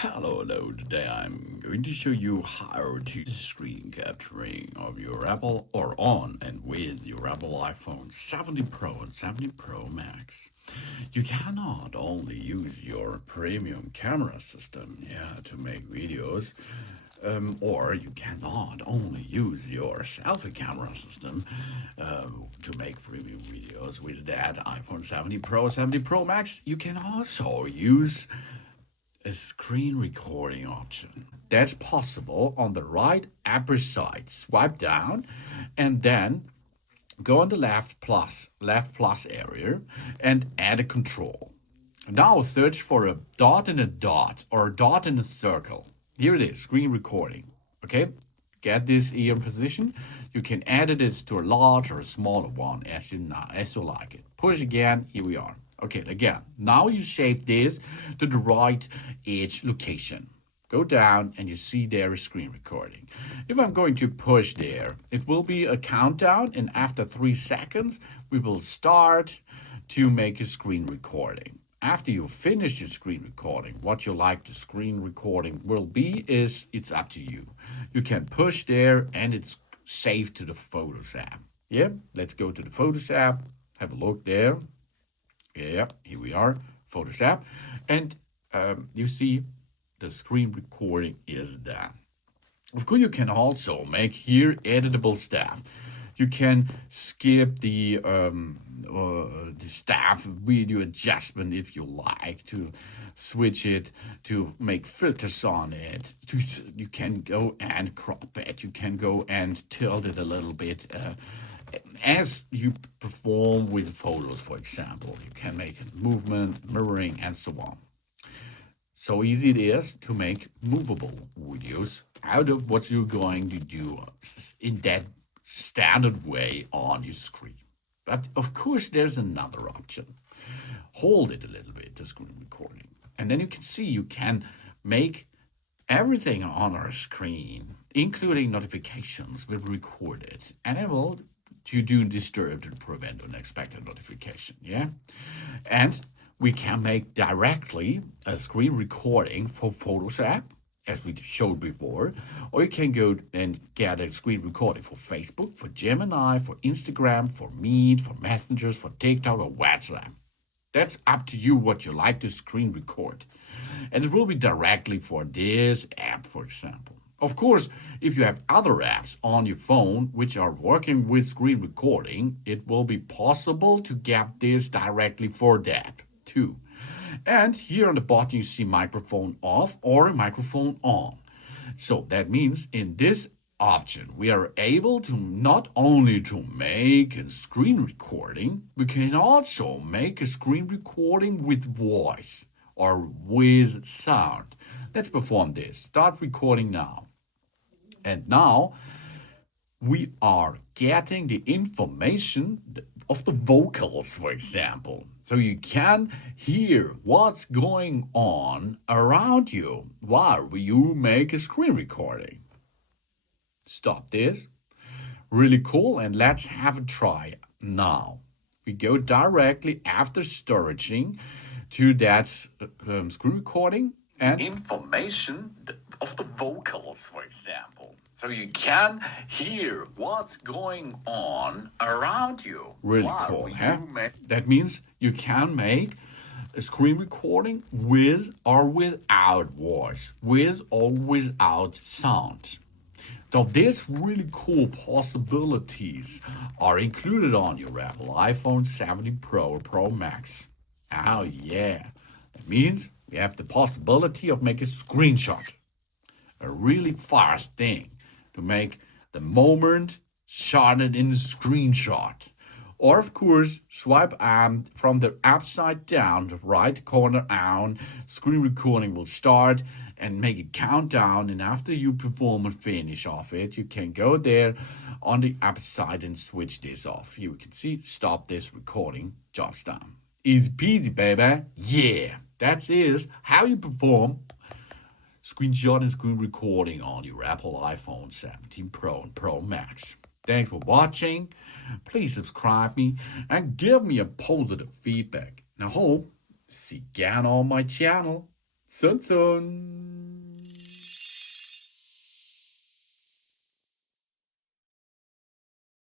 Hello. Today I'm going to show you how to screen capturing of your Apple or on and with your Apple iPhone 17 Pro and 17 Pro Max. You cannot only use your premium camera system, to make videos, or you cannot only use your selfie camera system to make premium videos with that iPhone 70 Pro, 70 Pro Max. You can also use a screen recording option. That's possible on the right upper side. Swipe down and then go on the left plus area and add a control. Now search for a dot in a dot or a dot in a circle. Here it is, screen recording. Okay, get this ear position. You can edit it to a large or a smaller one as you like it. Push again, here we are. Okay, again, now you save this to the right edge location. Go down and you see there is screen recording. If I'm going to push there, it will be a countdown, and after 3 seconds, we will start to make a screen recording. After you finish your screen recording, what you like the screen recording will be is it's up to you. You can push there and it's saved to the Photos app. Yeah, let's go to the Photos app, have a look there. Yeah, here we are, Photos app. And you see the screen recording is done. Of course, you can also make here editable stuff. You can skip the staff video adjustment if you like to switch it to make filters on it. You can go and crop it. You can go and tilt it a little bit. As you perform with photos, for example, you can make a movement, mirroring, and so on. So easy it is to make movable videos out of what you're going to do in that standard way on your screen. But of course, there's another option. Hold it a little bit, the screen recording. And then you can see you can make everything on our screen, including notifications, will be recorded. And it will to do disturb to prevent unexpected notification. Yeah. And we can make directly a screen recording for Photos app, as we showed before, or you can go and get a screen recording for Facebook, for Gemini, for Instagram, for Meet, for Messengers, for TikTok, or WhatsApp. That's up to you what you like to screen record. And it will be directly for this app, for example. Of course, if you have other apps on your phone which are working with screen recording, it will be possible to get this directly for that too. And here on the bottom you see microphone off or microphone on. So that means in this option we are able to not only to make a screen recording, we can also make a screen recording with voice or with sound. Let's perform this. Start recording now. And now we are getting the information of the vocals, for example. So you can hear what's going on around you while you make a screen recording. Stop this. Really cool, and let's have a try now. We go directly after storaging to that screen recording and information of the vocals, for example. So you can hear what's going on around you. Really cool, huh? That means you can make a screen recording with or without voice, with or without sound. So these really cool possibilities are included on your Apple iPhone 17 Pro or Pro Max. Oh yeah, that means we have the possibility of making a screenshot, a really fast thing to make the moment shot in a screenshot. Or of course, swipe from the upside down, the right corner down, screen recording will start and make a countdown. And after you perform and finish off it, you can go there on the upside and switch this off. You can see, stop this recording, job's done. Easy peasy, baby. Yeah, that is how you perform screenshot and screen recording on your Apple iPhone 17 Pro and Pro Max. Thanks for watching. Please subscribe me and give me a positive feedback. And I hope see you again on my channel. Sun Sun.